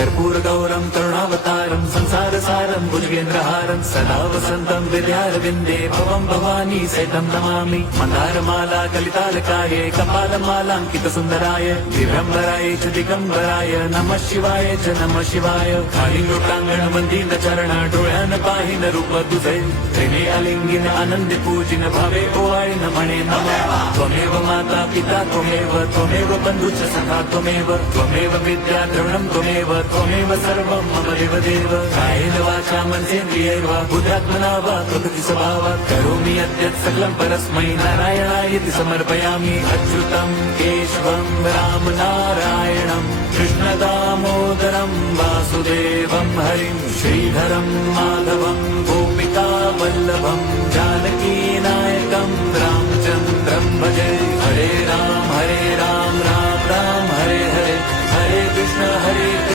कर्पूर गौरम करुणावतारम संसार सारम भुजगेंद्रहारम सदा वसंतम विद्यारविंदे भवम भवानी सहितं नमामि मंदारमाला कलितालकाये कपालमालांकित सुंदराय दिव्यंबराय च दिगंबराय नमः शिवाय च नमः शिवाय खाली लोटांगण वंदित चरण डोळ्यान पाहिन रूप तुझे त्रिने अलिंगिन आनंद पूजिन भावे ओवाळीन म्हणे नमः त्वमेव माता पिता त्वमेव बंधुच सखा त्वमेव विद्या द्रवणं त्वमेव सर्वं मम देव कायेन वाचा मनसेन्द्रियैर्वा बुद्ध्यात्मना वा प्रकृति स्वभावात् करोमि यद्यत् सकलं परस्मै नारायणायति समर्पयामि अच्युतं केशवं राम नारायणं कृष्णदामोदरं वासुदेवं हरिं श्रीधरं माधवं गोपिका वल्लभं जानकीनायकं रामचन्द्रं भजे हरे राम राम राम हरे हरे हरे कृष्ण हरे